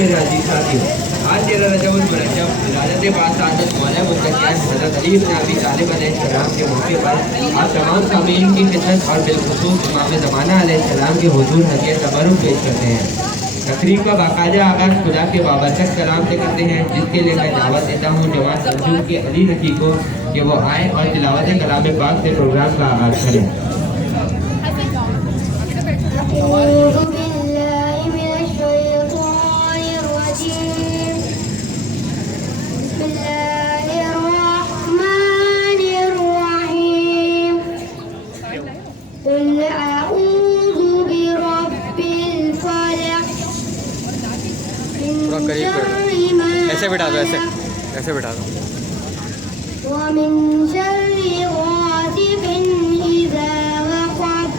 میرے عزیز ساتھیوں، آج 13 رجب المرجب ولادت باسعادت مولا متقیان حضرت علی بن ابی طالب علیہ السلام کے موقع پر آپ تمام سامعین کی خدمت اور بالخصوص امام زمانہ علیہ السلام کے حضور حدیہ تبرک پیش کرتے ہیں۔ تقریب کا باقاعدہ آغاز خدا کے بابرکت کلام سے کرتے ہیں، جس کے لیے میں دعوت دیتا ہوں جماعت منظور کے علی رفیع کو کہ وہ آئیں اور تلاوت کلام پاک سے پروگرام کا آغاز کریں۔ ایسے بٹھا دو، ایسے بٹھا دو۔ ومن شر غاسق إذا وقب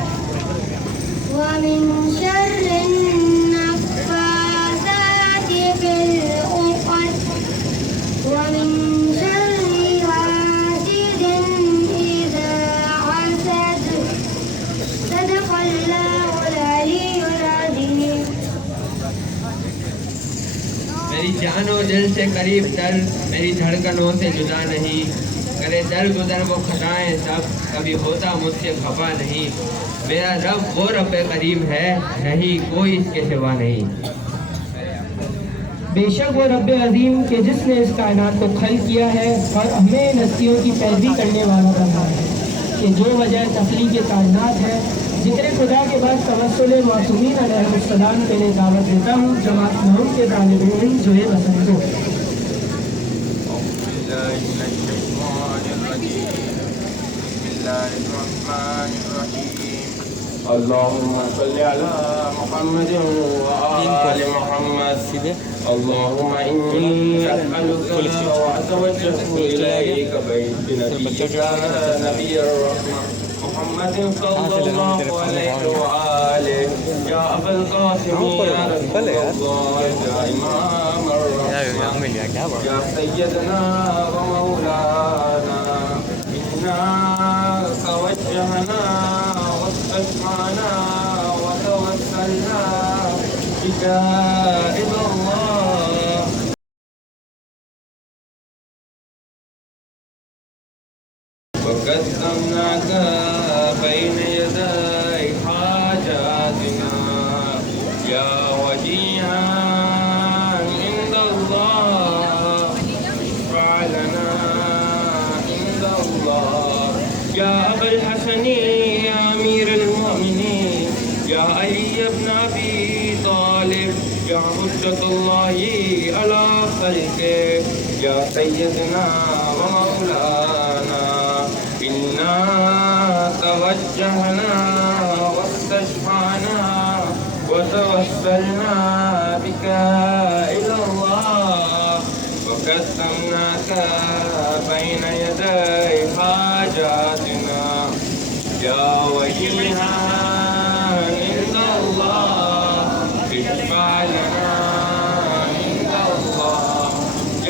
ومن شر النفاثات في العقد ومن شر حاسد إذا حسد صدق الله العلي العظيم۔ میری جان و دل سے قریب تر، میری دھڑکنوں سے جدا نہیں، کرے در گزر وہ خطائیں سب، کبھی ہوتا مجھ سے خفا نہیں۔ میرا رب وہ رب کریم ہے ہی کوئی اس کے سوا نہیں۔ بے شک وہ رب عظیم کہ جس نے اس کائنات کو خلق کیا ہے اور ہمیں نسیوں کی پیروی کرنے والا بنا ہے، کہ جو وجہ تخلیق کائنات ہے۔ ذکر خدا کے بعد توسل معصومین علیہ السلام کے لیے دعوت دیتا ہوں جماعت نور کے طالب علم زہیر حسن کو۔ اللهم صل على محمد وآل محمد اللهم إني أسألك وأتوجه إليك بنبيك نبي الرحمة محمد صلى الله عليه وآله يا أبا القاسم يا رسول الله يا إمام الرحمة يا سيدنا ومولانا إنا توجهنا واستشفعنا وتوسلنا بك إلى الله وقدمناك بين يدي حاجاتنا يا وجيها عند الله اشفع لنا عند الله يا أبا الحسن يا أمير المؤمنين يا علي بن أبي طالب يا حجة الله على خلقه يا سيدنا ومولانا إنا توجهنا واستشفعنا وتوسلنا بك إلى الله وقدمناك بين يدي حاجاتنا يا وجيها عند الله اشفع لنا عند الله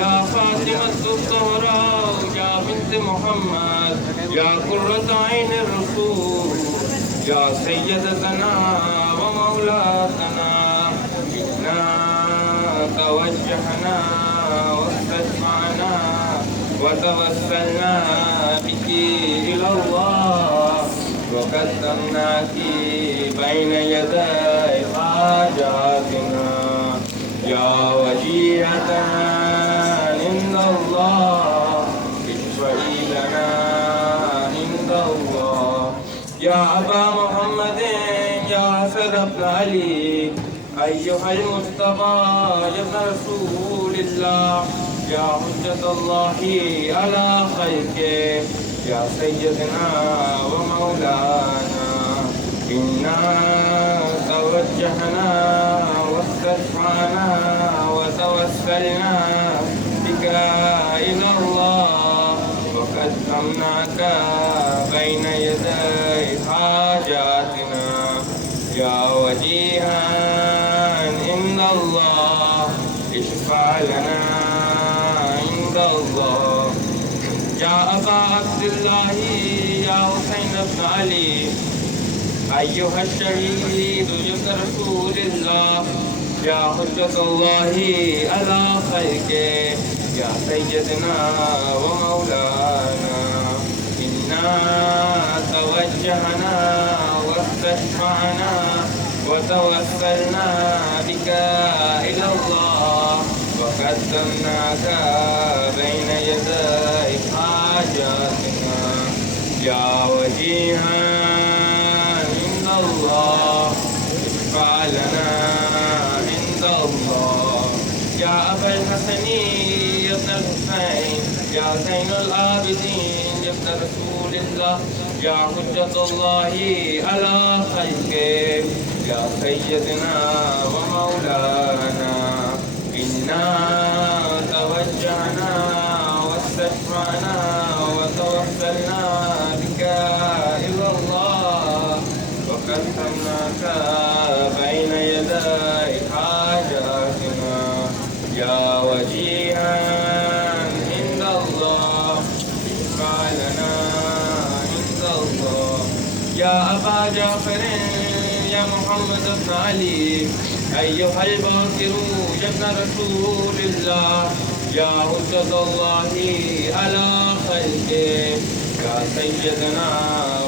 يا فاطمة الزهراء يا بنت محمد يا قرة عين الرسول يا سيدتنا ومولاتنا إنا توجهنا واستشفعنا وتوسلنا بك إلى الله وقدمناك بين يدي حاجاتنا يا وجيهة عند الله اشفعي لنا عند الله يا أبا محمد يا حسن بن علي أيها المصطفى يا ابن رسول الله يا حجة الله على خلقه يا سيدنا ومولانا إنا توجهنا واستشفعنا وتوسلنا بك إلى الله وقدمناك بين يدي حاجاتنا يا وجيها عند الله اشفع لنا عند الله يا أبا عبد الله يا حسين بن علي أيها الشهيد جد رسول الله يا حجة الله على خلقه يا سيدنا ومولانا إنا توجهنا واستشفعنا وتوسلنا بك إلى الله وقدمناك بين يدي حاجاتنا يا وجيها عند الله اشفع لنا عند الله يا أبا الحسن يا ابن الحسين يا زين العابدين يا ابن رسول الله يا حجة الله على خلقه يا سيدنا ومولانا إنا توجهنا واستشفعنا وتوسلنا بك إلى الله وقدمناك بين يدي حاجاتنا يا وجيها عند الله اشفع لنا عند الله يا أبا جعفر يا محمد بن علي أيها الباكر يا ابن رسول الله يا حجة الله على خلقه يا سيدنا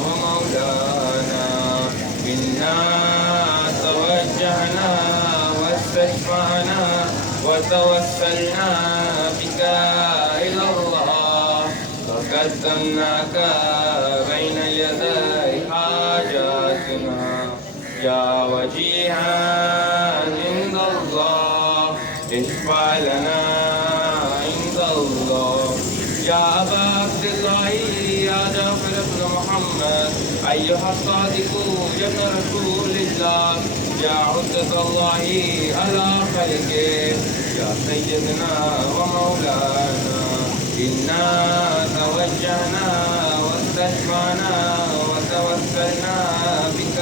ومولانا إنا توجهنا واستشفعنا وتوسلنا بك إلى الله وقدمناك بين يدي حاجاتنا يا وجيها عند الله اشفع لنا عند الله يا أبا عبد الله يا جعفر بن محمد أيها الصادق يا ابن رسول الله يا حجة الله على خلقه يا سيدنا ومولانا إنا توجهنا واستشفعنا وتوسلنا بك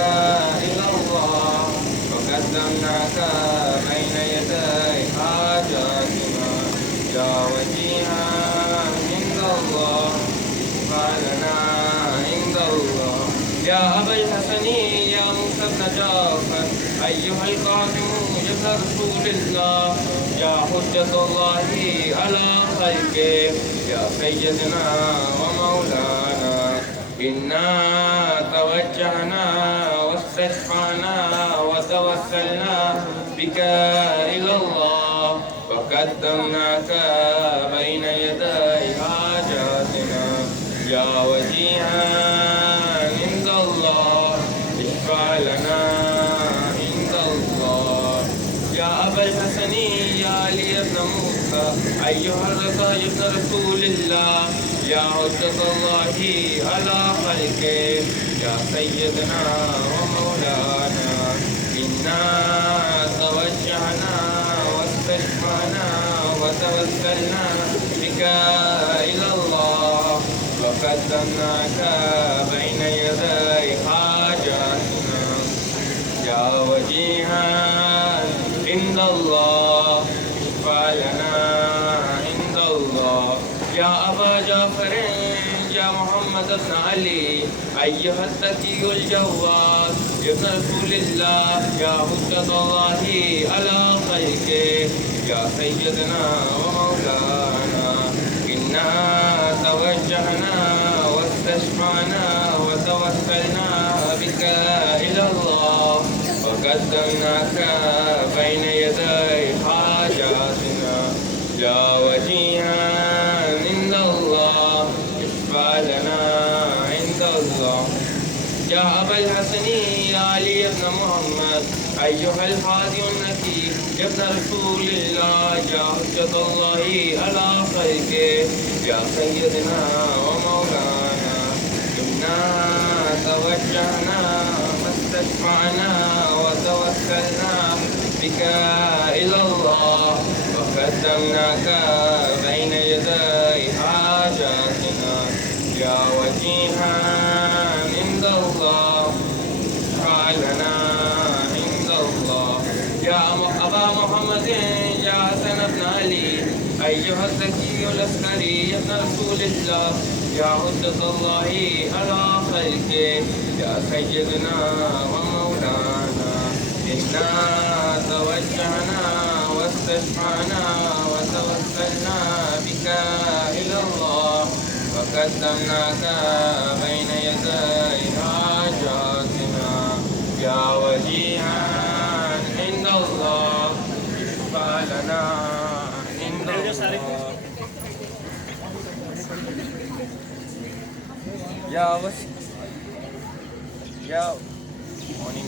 إلى الله وقدمناك بين يدي حاجاتنا يا وجيها عند الله اشفع لنا عند الله يا أبا الحسن يا موسى بن جعفر أيها القاسم يا ابن رسول الله يا حجة الله على خلقه يا سيدنا ومولانا إنا توجهنا واستشفعنا وتوسلنا بك إلى الله وقدمناك بين يدي حاجاتنا يا وجيها عند الله اشفع لنا عند الله يا أبا الحسن يا علي بن موسى أيها الرضا يا ابن رسول الله يا حجة الله على خلقه يا سيدنا ومولانا إنا توجهنا واستشفعنا وتوسلنا بك إلى الله وقدمناك بين يدي حاجاتنا يا وجيها عند الله اشفع لنا عند الله يا أبا جعفر يا محمد بن علي أيها التقي الجواد يا ابن رسول الله يا حجة الله على خلقه يا سيدنا ومولانا إنا توجهنا واستشفعنا وتوسلنا بك إلى الله وقدمناك بين يدي حاجاتنا يا وجيها عند الله اشفع لنا عند الله يا أبا الحسن يا علي بن محمد أيها الهادي النبي يا ابن رسول الله يا حجة الله على خلقه يا سيدنا ومولانا إنا توجهنا واستشفعنا وتوسلنا بك إلى الله وقدمناك بين يدي حاجاتنا يا وجيها عند الله اشفع لنا عند الله يا أبا محمد يا حسن بن علي أيها الزكي العسكري يا ابن رسول الله يا حجة الله على خلقه يا سيدنا ومولانا إنا وتوجهنا واستشفعنا وتوسلنا بك إلى الله وقدمناك بين يدي حاجاتنا يا وجيها عند الله اشفع لنا عند الله يا morning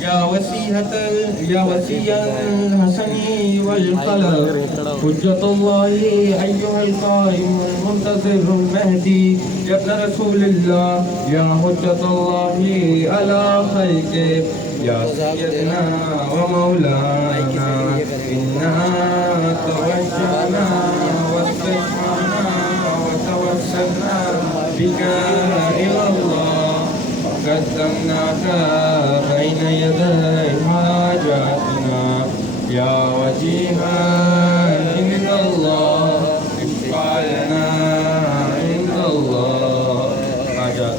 يا وسيع الحسن والقلم حجة الله أيها القائم المنتظر المهدي يا ابن رسول الله يا حجة الله على خلقه يا سيدنا ومولانا إنا توجهنا واستشفعنا وتوسلنا بك إلى الله وقدمناك بين يدي حاجاتنا يا وجيها عند الله اشفع لنا عند الله حاجات.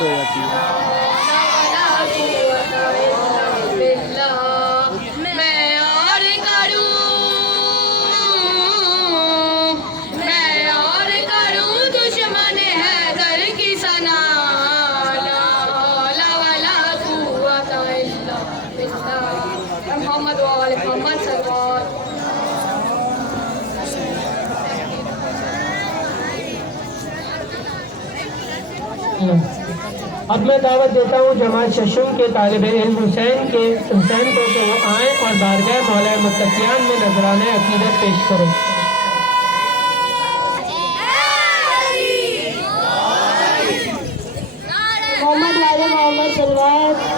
ہو جاتی ہے. اب میں دعوت دیتا ہوں جماعت ششم کے طالب علم حسین کو کہ وہ آئیں اور بارگاہ مولا متقیان میں نذرانہ عقیدت پیش کریں. محمد والے محمد صلوات.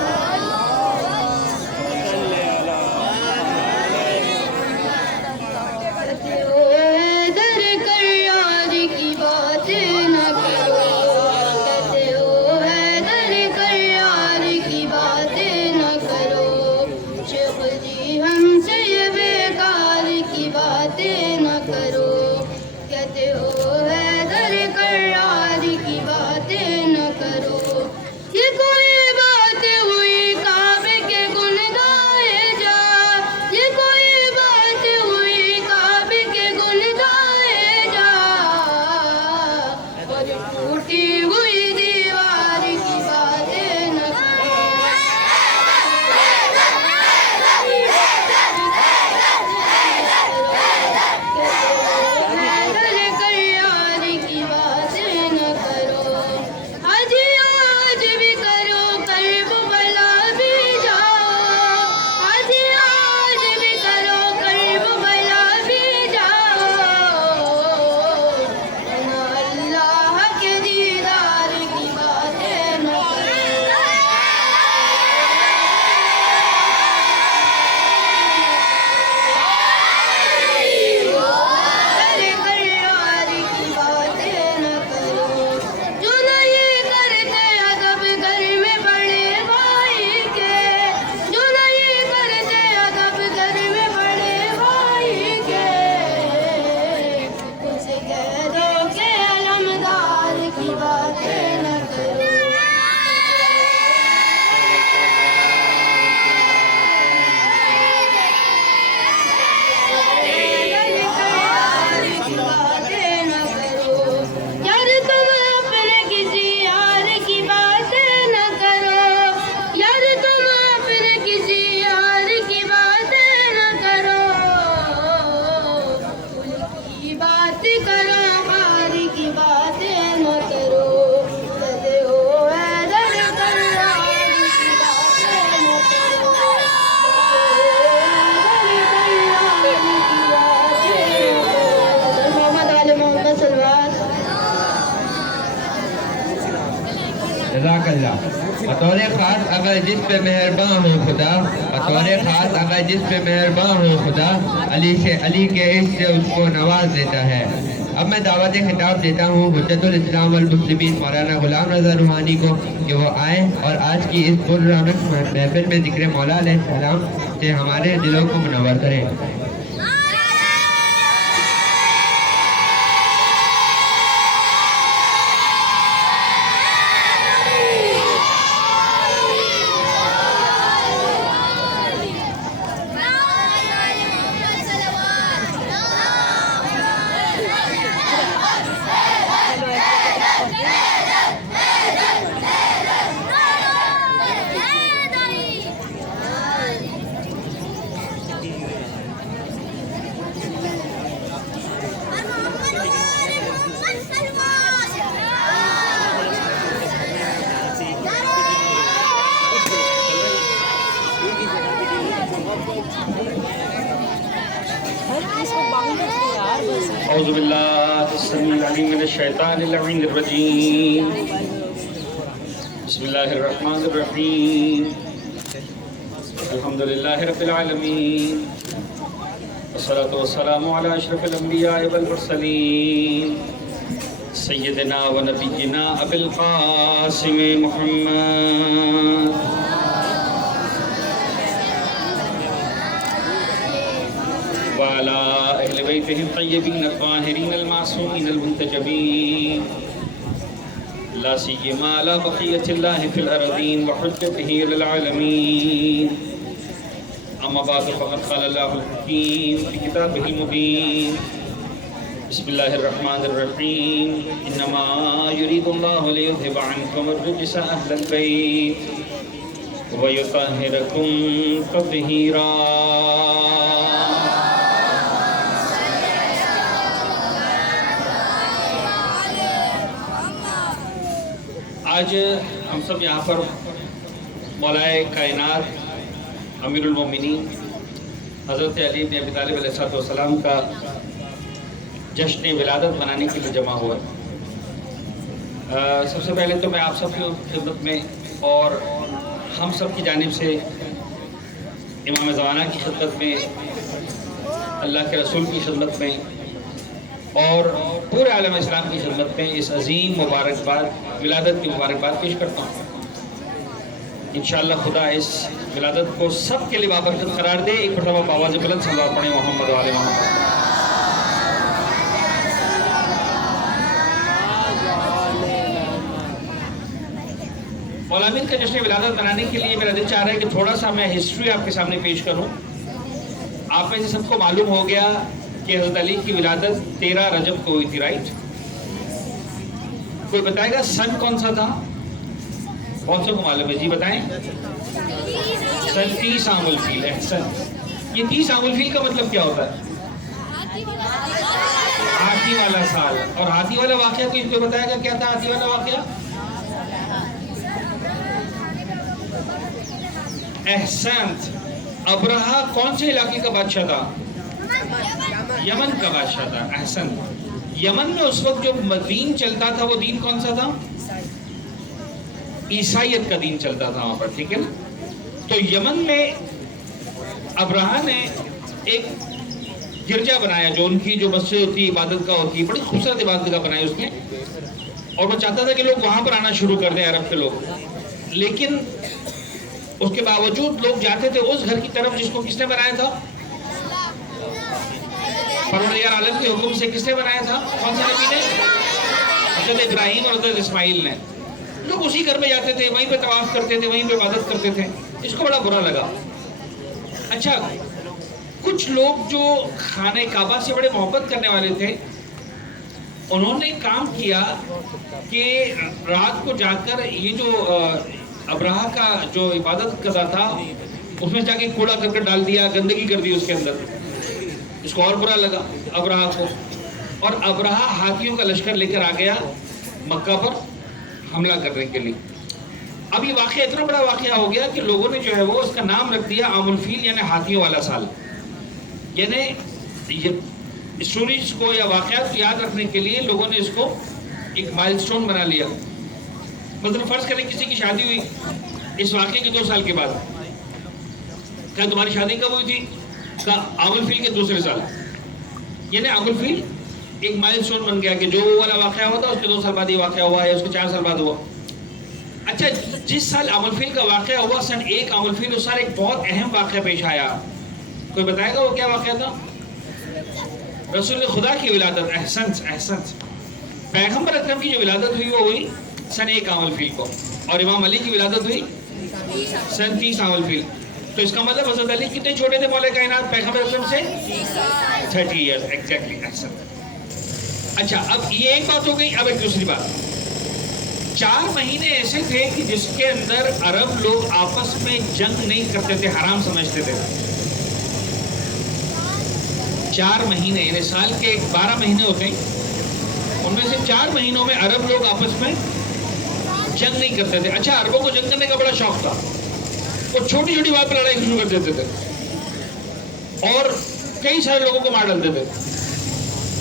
جزاک اللہ. بطور خاص اگر جس پہ مہرباں ہو خدا، بطور خاص اگر جس پہ مہرباں ہو خدا، علی کے عشق سے اس کو نواز دیتا ہے. اب میں دعوت خطاب دیتا ہوں حجت الاسلام والمسلمین مولانا غلام رضا روحانی کو کہ وہ آئیں اور آج کی اس پررونق محفل میں ذکر مولا علیہ السلام سے ہمارے دلوں کو منور کریں. اعوذ باللہ السمیع العلیم من الشیطان اللعین الرجیم. بسم اللہ الرحمن الرحیم. الحمدللہ رب العالمین والصلاة والسلام علی اشرف الانبیاء والمرسلین سیدنا و نبینا ابی القاسم محمد وعلى أهل بيته الطيبين الطاهرين المعصومين المنتجبين لا سيما على بقية الله في الأرضين وحجته للعالمين. أما بعد فقد قال الله الحكيم في كتابه المبين. بسم الله الرحمن الرحيم. إنما يريد الله ليذهب عنكم الرجس أهل البيت ويطهركم تطهيرا. آج ہم سب یہاں پر مولائے کائنات امیر المومنین حضرت علی بن ابی طالب علیہ السلام کا جشن ولادت منانے کے لیے جمع ہوا. سب سے پہلے تو میں آپ سب کی خدمت میں اور ہم سب کی جانب سے امام زمانہ کی خدمت میں، اللہ کے رسول کی خدمت میں اور پورے عالم اسلام کی خدمت میں اس عظیم مبارکباد ولادت کی مبارکباد پیش کرتا ہوں. انشاءاللہ خدا اس ولادت کو سب کے لیے بابرکت قرار دے. ایک مرتبہ بآواز بلند صلوات پڑھیں محمد و آل محمد. مولا امین کا جشن ولادت منانے کے لیے میرا دل چاہ رہا ہے کہ تھوڑا سا میں ہسٹری آپ کے سامنے پیش کروں. آپ میں سے سب کو معلوم ہو گیا کہ حضرت علی کی ولادت 13 رجب کو ہوئی تھی، رائٹ؟ کوئی بتائے گا سن کون سا تھا؟ کون سے کو معلوم ہے؟ جی بتائیں. سن 30 عام الفیل. احسن. یہ 30 عام الفیل کا مطلب کیا ہوتا ہے؟ ہاتھی والا سال. اور ہاتھی والا واقعہ کوئی بتائے گا کیا تھا ہاتھی والا واقعہ؟ احسنت. ابرہہ کون سے علاقے کا بادشاہ تھا؟ یمن کا بادشاہ تھا. احسن. یمن میں اس وقت جو دین چلتا تھا وہ دین کون سا تھا؟ عیسائیت کا دین چلتا تھا وہاں پر، ٹھیک ہے نا؟ تو یمن میں ابرہہ نے ایک گرجا بنایا جو ان کی جو مسجد ہوتی عبادت کا ہوتی، بڑی خوبصورت عبادت کا بنائی اس نے، اور وہ چاہتا تھا کہ لوگ وہاں پر آنا شروع کر دیں عرب کے لوگ. لیکن اس کے باوجود لوگ جاتے تھے اس گھر کی طرف جس کو کس نے بنایا تھا؟ پروردگار عالم کے حکم سے. کس نے بنایا تھا؟ کون سے نبی نے؟ حضرت ابراہیم اور حضرت اسماعیل نے. لوگ اسی گھر میں جاتے تھے، وہیں پہ طواف کرتے تھے، وہیں پہ عبادت کرتے تھے. اس کو بڑا برا لگا. اچھا، کچھ لوگ جو خانہ کعبہ سے بڑے محبت کرنے والے تھے انہوں نے کام کیا کہ رات کو جا کر یہ جو ابرہہ کا جو عبادت کرتا تھا اس میں جا کے کوڑا کرکٹ ڈال دیا، گندگی کر دی اس کے اندر. اس کو اور برا لگا ابرہہ کو، اور ابرہہ ہاتھیوں کا لشکر لے کر آ گیا مکہ پر حملہ کرنے کے لیے. اب یہ واقعہ اتنا بڑا واقعہ ہو گیا کہ لوگوں نے جو ہے وہ اس کا نام رکھ دیا عام الفیل، یعنی ہاتھیوں والا سال. یعنی اسٹوریز کو یا واقعات کو یاد رکھنے کے لیے لوگوں نے اس کو ایک مائل سٹون بنا لیا. مثلا فرض کریں کسی کی شادی ہوئی اس واقعے کے 2 سال کے بعد. کیا تمہاری شادی کب ہوئی تھی؟ کا عام الفیل کے دوسرے سال. یعنی عام الفیل ایک مائل سٹون بن گیا کہ جو وہ والا واقعہ ہوا تھا اس کے 2 سال بعد یہ واقعہ ہوا ہے، اس کے 4 سال بعد ہوا. اچھا، جس سال عام الفیل کا واقعہ ہوا سن 1 عام الفیل، اس سال ایک بہت اہم واقعہ پیش آیا. کوئی بتائے گا وہ کیا واقعہ تھا؟ رسول خدا کی ولادت. احسنت. پیغمبر اکرم کی جو ولادت ہوئی وہ ہوئی سن 1 عام الفیل کو، اور امام علی کی ولادت ہوئی سن 30 عام الفیل. تو اس کا مطلب حضرت علی کتنے چھوٹے تھے مولا کائنات پیغمبر اکرم سے؟ 30 ایئرز. ایگزیکٹلی. اچھا، اب یہ ایک بات ہو گئی. اب ایک دوسری بات. 4 مہینے ایسے تھے کہ جس کے اندر عرب لوگ آپس میں جنگ نہیں کرتے تھے، حرام سمجھتے تھے. 4 مہینے یعنی سال کے 12 مہینے ہوتے ہیں، ان میں سے 4 مہینوں میں عرب لوگ آپس میں جنگ نہیں کرتے تھے. اچھا، عربوں کو جنگ کرنے کا بڑا شوق تھا. وہ چھوٹی چھوٹی بات پر لڑائی شروع کر دیتے تھے اور کئی سارے لوگوں کو مار ڈالتے تھے.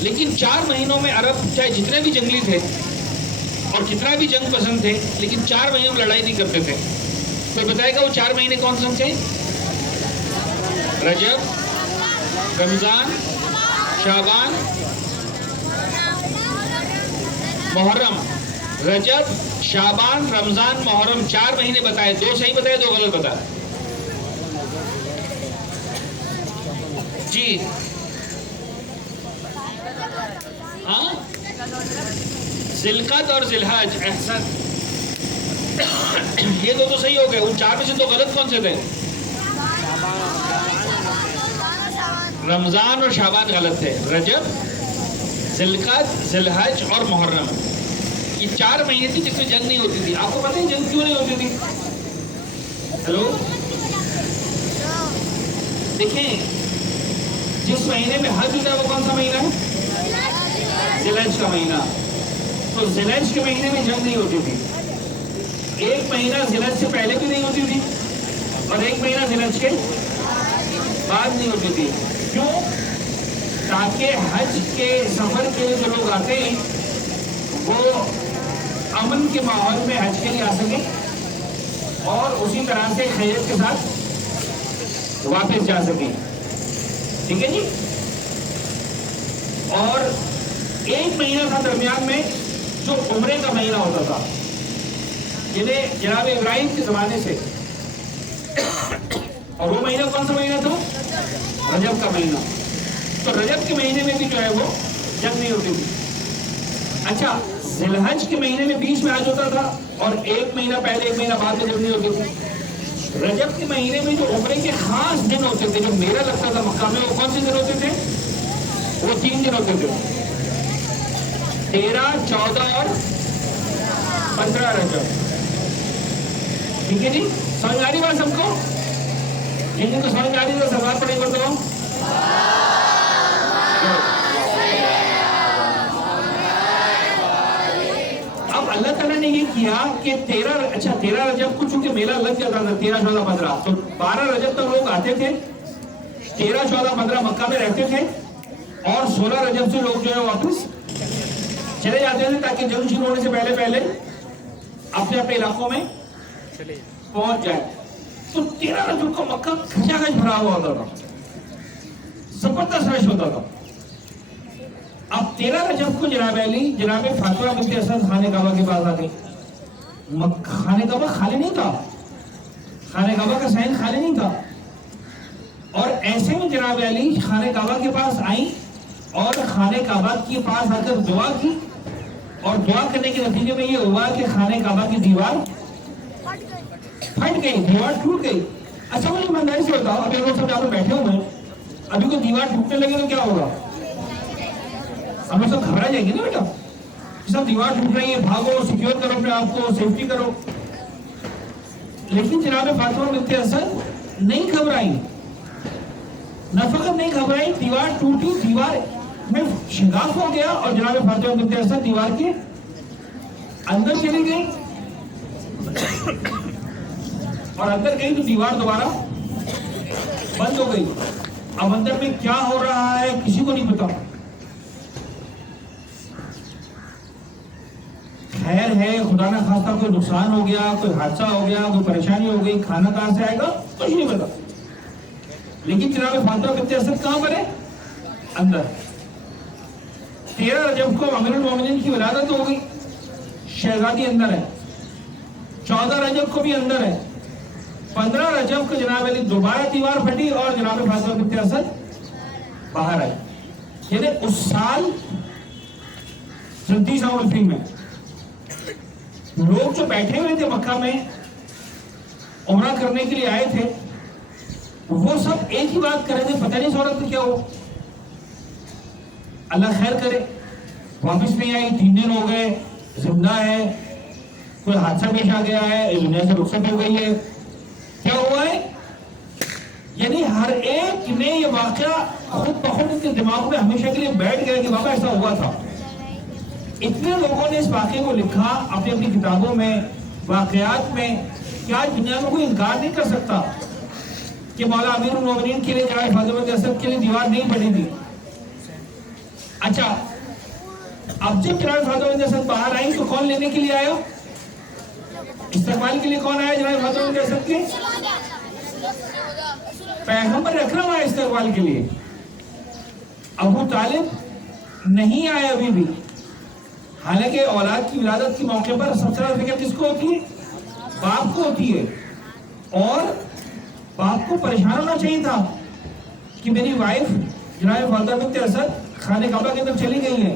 لیکن 4 مہینوں میں عرب چاہے جتنے بھی جنگلی تھے اور کتنا بھی جنگ پسند تھے، لیکن 4 مہینوں میں لڑائی نہیں کرتے تھے. کوئی بتائے گا وہ 4 مہینے کون سے تھے؟ رجب، رمضان، شعبان، محرم. رجب، شعبان، رمضان، محرم، 4 مہینے بتائے. 2 صحیح بتائے، 2 غلط بتائے. جی ہاں، ذیلقعدہ اور ذیلحج، احسن، یہ دو تو صحیح ہو گئے. ان چار میں سے تو غلط کون سے تھے؟ رمضان اور شعبان غلط تھے. رجب، ذیلقعدہ، ذیلحج اور محرم، یہ 4 مہینے تھے جس میں جنگ نہیں ہوتی تھی. آپ کو پتہ ہے جنگ کیوں نہیں ہوتی تھی؟ ہلو، دیکھیں جس مہینے میں حج ہوتا ہے وہ کون سا مہینہ ہے؟ ذیلحج کا مہینہ. تو ذیلحج کے مہینے میں جنگ نہیں ہوتی تھی. ایک مہینہ ذیلحج سے پہلے بھی نہیں ہوتی تھی اور ایک مہینہ ذیلحج کے بعد نہیں ہوتی تھی. کیوں؟ تاکہ حج کے سفر کے لیے جو لوگ آتے ہیں وہ امن کے ماحول میں حج کے لیے آ سکیں اور اسی طرح سے خیریت کے ساتھ واپس جا سکیں. ٹھیک ہے جی. اور ایک مہینہ تھا درمیان میں جو عمرے کا مہینہ ہوتا تھا، جنہیں جناب ابراہیم کے زمانے سے. اور وہ مہینہ کون سا مہینہ تھا؟ رجب کا مہینہ. تو رجب کے مہینے میں بھی جو ہے وہ جنگ نہیں ہوتی تھی. اچھا، ذیلحج کے مہینے میں بیچ میں حج ہوتا تھا اور ایک مہینہ پہلے ایک مہینہ بعد میں جنگ نہیں ہوتی تھی. رجب کے مہینے میں جو عمرے کے خاص دن ہوتے تھے، جو میلہ لگتا تھا مکہ میں، وہ کون سے دن ہوتے تھے؟ وہ 3 دن ہوتے تھے، 13، 14 اور 15 رجب. ٹھیک ہے جی. سمجھ آ رہی بات سب کو؟ جن کو سمجھ آ رہی ہے سوال پڑھے کرتا ہوں. اب اللہ تعالیٰ نے یہ کیا کہ 13 رجب کو چونکہ میلہ لگ جاتا تھا، 13، 14، 15، تو 12 رجب تک لوگ آتے تھے، 13، 14، 15 مکہ میں رہتے تھے اور 16 رجب سے لوگ جو ہے واپس چلے جاتے تھے تاکہ جنگ شروع ہونے سے پہلے پہلے اپنے اپنے علاقوں میں پہنچ جائے. تو 13 رجب کو مکہ کھچا کھچ بھرا ہوا ہوتا تھا، زبردست رش ہوتا تھا. اب 13 رجب کو جناب فاطمہ بنت اسد خانہ کعبہ کے پاس آ گئی. خانہ کعبہ خالی نہیں تھا، خانہ کعبہ کا سائن خالی نہیں تھا. اور ایسے میں جناب علی خانہ کعبہ کے پاس آئیں اور خانہ کعبہ کے پاس آ کر دعا کی، اور دعا کرنے کے نتیجے میں یہ ہوا کہ خانہ کعبہ کی دیوار پھٹ گئی، دیوار ٹوٹ گئی. اچھا مجھے ایمانداری سے بتاؤ، ابھی لوگ سب یہاں پہ بیٹھے ہوئے ہیں، ابھی کوئی دیوار ٹوٹنے لگے تو کیا ہوگا؟ ہم لوگ سب گھبرا جائیں گے نا بیٹا. سب دیوار ٹوٹ رہی ہے، بھاگو، سیکیور کرو اپنے آپ کو، سیفٹی کرو. لیکن جناب فاطمہ بنت اسد نہیں گھبرائی، نہ فقط نہیں گھبرائی، دیوار ٹوٹی، دیوار میں شگاف ہو گیا اور جناب فاطمہ بنت اسد دیوار کے اندر چلی گئی. اور اندر گئی تو دیوار دوبارہ بند ہو گئی. اب اندر میں کیا ہو رہا ہے کسی کو نہیں پتا. خیر ہے، خدا نہ خواستہ کوئی نقصان ہو گیا، کوئی حادثہ ہو گیا، کوئی پریشانی ہو گئی، کھانا کہاں سے آئے گا کچھ نہیں پتا. لیکن جناب فاطمہ بنت اسد کہاں پر ہے؟ اندر. 13 رجب کو امیر المومنین کی ولادت ہو گئی، شہزادی اندر ہے. 14 رجب کو بھی اندر ہے. 15 رجب کو جناب علی دوبارہ دیوار پھٹی اور جناب فاطمہ بنت اسد باہر آئی. یعنی اس سال 37 عام میں لوگ جو بیٹھے ہوئے تھے مکہ میں عمرہ کرنے کے لیے آئے تھے، وہ سب ایک ہی بات کر رہے تھے، پتہ نہیں اس عورت میں کیا ہوا. اللہ خیر کرے، واپس نہیں آئی، 3 دن ہو گئے، زندہ ہے، کوئی حادثہ پیش آ گیا ہے، اس دنیا سے رخصت ہو گئی ہے، کیا ہوا ہے؟ یعنی ہر ایک نے یہ واقعہ خود بخود ان کے دماغ میں ہمیشہ کے لیے بیٹھ گیا کہ بابا ایسا ہوا تھا. اتنے لوگوں نے اس واقعے کو لکھا اپنی اپنی کتابوں میں، واقعات میں، کہ آج دنیا میں کوئی انکار نہیں کر سکتا کہ مولا امیر المومنین کے لیے جناب فاطمہ بنت اسد کے لیے دیوار نہیں پھٹی تھی. اچھا، اب جب جناب فاطمہ بنت اسد باہر آئی تو کون لینے کے لیے آیا؟ استقبال کے لیے کون آیا جناب فاطمہ بنت اسد کے؟ پیغمبر اکرم آیا استقبال کے لیے. ابو طالب نہیں آئے ابھی بھی، حالانکہ اولاد کی ولادت کے موقع پر سب سے زیادہ فکر کس کو ہوتی ہے؟ باپ کو ہوتی ہے. اور باپ کو پریشان ہونا چاہیے تھا کہ میری وائف جناب فاطمہ بنت اسد خانہ کعبہ کے اندر چلی گئی ہے.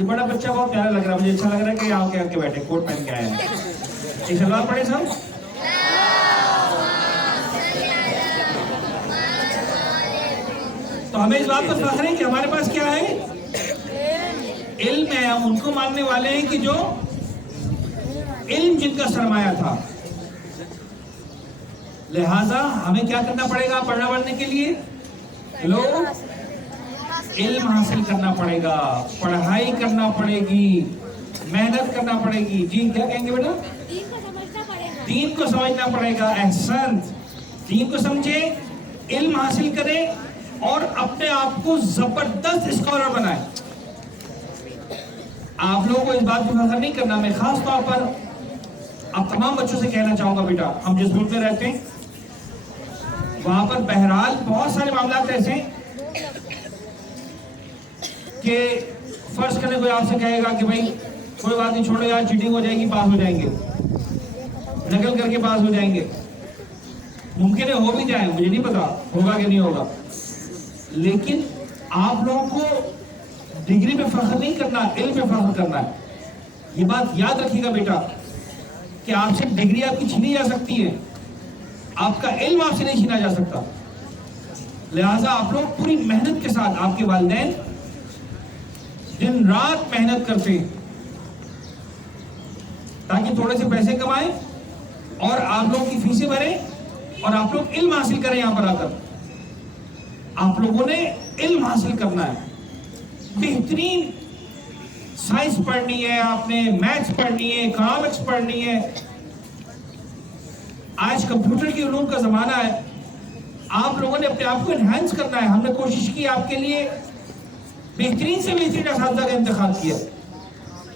یہ بڑا بچہ بہت پیارا لگ رہا ہے, مجھے اچھا لگ رہا ہے کہ یہاں کے بیٹھے, کوٹ پہن کے آئے ہیں. ایک سلوات پڑھیں سب. تو ہمیں اس بات پر فخر ہے کہ ہمارے پاس کیا ہے, علم ہے. ہم ان کو ماننے والے ہیں کہ جو علم جن کا سرمایہ تھا. لہذا ہمیں کیا کرنا پڑے گا پڑھنا پڑھنے کے لیے؟ لوگ علم حاصل کرنا پڑے گا, پڑھائی کرنا پڑے گی, محنت کرنا پڑے گی. جی کیا کہیں گے بیٹا؟ دین کو سمجھنا پڑے گا. احسنت, دین کو سمجھے, علم حاصل کرے اور اپنے آپ کو زبردست اسکالر بنائے. آپ لوگوں کو اس بات کو فخر نہیں کرنا. میں خاص طور پر اب تمام بچوں سے کہنا چاہوں گا, بیٹا ہم جس ملک میں رہتے ہیں وہاں پر بہرحال بہت سارے معاملات ایسے ہیں کہ فرض کرنے کوئی آپ سے کہے گا کہ بھائی کوئی بات نہیں, چھوڑو یار, چیٹنگ ہو جائے گی, پاس ہو جائیں گے, نقل کر کے پاس ہو جائیں گے. ممکن ہے ہو بھی جائیں, مجھے نہیں پتا ہوگا کہ نہیں ہوگا, لیکن آپ لوگوں کو ڈگری پہ فخر نہیں کرنا, علم پہ فخر کرنا ہے. یہ بات یاد رکھیے گا بیٹا کہ آپ سے ڈگری آپ کی چھینی جا سکتی ہے, آپ کا علم آپ سے نہیں چھینا جا سکتا. لہٰذا آپ لوگ پوری محنت کے ساتھ, آپ کے والدین دن رات محنت کرتے ہیں تاکہ تھوڑے سے پیسے کمائیں اور آپ لوگ کی فیسیں بھریں اور آپ لوگ علم حاصل کریں. یہاں پر آ کر آپ لوگوں نے علم حاصل کرنا ہے. بہترین سائنس پڑھنی ہے, آپ نے میتھس پڑھنی ہے, اکنامکس پڑھنی ہے. آج کمپیوٹر کی علوم کا زمانہ ہے. آپ لوگوں نے اپنے آپ کو انہینس کرنا ہے. ہم نے کوشش کی آپ کے لیے بہترین سے بہترین اساتذہ کا انتخاب کیا.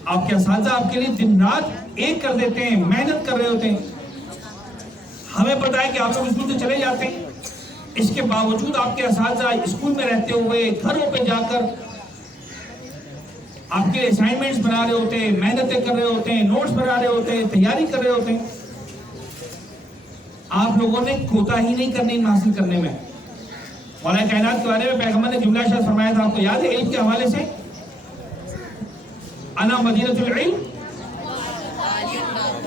آپ کے اساتذہ آپ کے لیے دن رات ایک کر دیتے ہیں, محنت کر رہے ہوتے ہیں. ہمیں پتا ہے کہ آپ لوگ اسکول سے چلے جاتے ہیں, اس کے باوجود آپ کے اساتذہ اسکول میں رہتے ہوئے گھروں پہ جا کر آپ کے اسائنمنٹس بنا رہے ہوتے ہیں, محنتیں کر رہے ہوتے ہیں, نوٹس بنا رہے ہوتے ہیں, تیاری کر رہے ہوتے ہیں. آپ لوگوں نے کوتاہی نہیں کرنی علم حاصل کرنے میں. مولا کائنات کے بارے میں پیغمبر نے جملہ شاید فرمایا تھا, آپ کو یاد ہے علم کے حوالے سے؟ انا مدینۃ العلم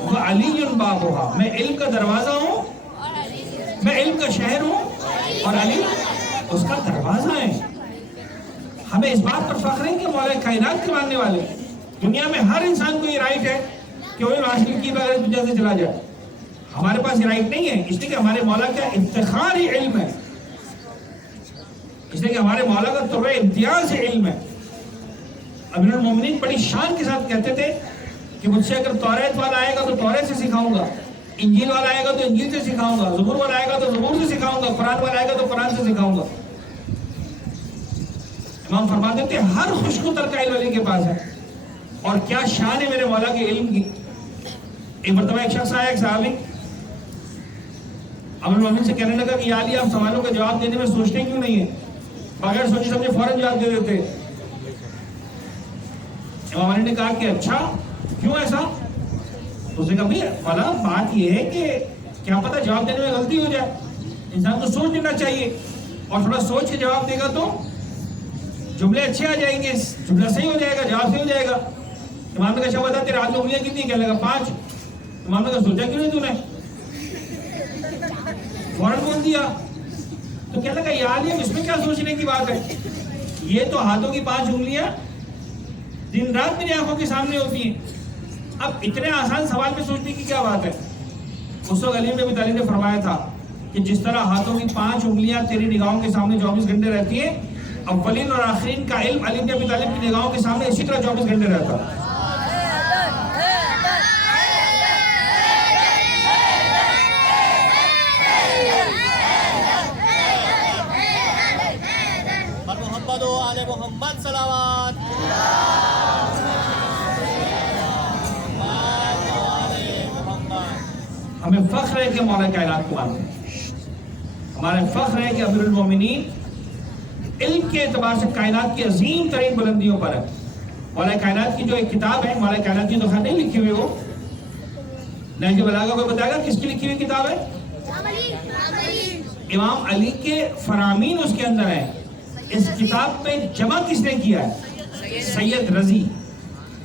وعلی بابھا, میں علم کا دروازہ ہوں, میں علم کا شہر ہوں اور علی اس کا دروازہ ہے. ہمیں اس بات پر فخر ہے کہ مولا کائنات کے ماننے والے. دنیا میں ہر انسان کو یہ رائٹ ہے کہ وہ علم حاصل کیے بغیر دنیا سے چلا جائے. ہمارے پاس یہ رائٹ نہیں ہے, اس لیے کہ ہمارے مولا کا افتخار ہی علم ہے, اس لیے کہ ہمارے مولا کا طور امتیاز علم ہے. امیر المومنین بڑی شان کے ساتھ کہتے تھے کہ مجھ سے اگر توریت والا آئے گا تو توریت سے سکھاؤں گا, انجیل والا آئے گا تو انجیل سے سکھاؤں گا, زبور والا آئے گا تو زبور سے سکھاؤں گا, قرآن والا آئے گا تو قرآن سے سکھاؤں گا. امام فرماتے تھے ہر خوشبو تر کا علم علی کے پاس ہے. اور کیا شان ہے میرے مولا کے علم کی. ایک مرتبہ ایک شخص آیا, ایک صحابی, امیر المومنین سے کہنے لگا کہ یا علی آپ سوالوں کا جواب دینے میں سوچتے کیوں نہیں ہیں, بغیر سوچے سمجھے فوراً جواب دے دیتے. امام علی نے کہا کہ اچھا کیوں ایسا؟ اس نے کہا بھئی مولا بات یہ ہے کہ کیا پتہ جواب دینے میں غلطی ہو جائے, انسان کو سوچ لینا چاہیے, اور تھوڑا سوچ کے جواب دے گا تو جملے اچھے آ جائیں گے, جملہ صحیح ہو جائے گا, جواب صحیح ہو جائے گا. امام نے کہا شاہ بتا تیرے ہاتھ میں انگلیاں کتنی؟ کہنے لگا 5. امام نے کہا سوچا کیوں نہیں تو نے؟ فوراً بول دیا. تو کہنے لگا یا علی اس میں کیا سوچنے کی بات ہے, یہ تو ہاتھوں کی 5 انگلیاں دن رات میری آنکھوں کے سامنے ہوتی ہیں, اب اتنے آسان سوال پہ سوچنے کی کیا بات ہے. اس وقت علی بن ابی طالب نے فرمایا تھا کہ جس طرح ہاتھوں کی 5 انگلیاں تیری نگاہوں کے سامنے 24 گھنٹے رہتی ہیں, اولین اور آخرین کا علم علی بن ابی طالب کی نگاہوں کے سامنے اسی طرح 24 گھنٹے رہتا. محمد و آل محمد صلوات. ہمیں فخر ہے کہ مولا کائنات کو مانتے ہیں. ہمارا فخر ہے کہ امیر المومنین علم کے اعتبار سے کائنات کی عظیم ترین بلندیوں پر ہے. مولا کائنات کی جو ایک کتاب ہے, مولا کائنات کی تو خیر نہیں لکھی ہوئی, وہ نہج بلاغہ کو بتائے گا کس کی لکھی ہوئی کتاب ہے؟ امام علی کے فرامین اس کے اندر ہیں. اس کتاب پہ جمع کس نے کیا ہے؟ سید رضی.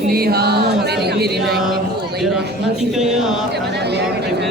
فيها برحمتك يا أرحم الراحمين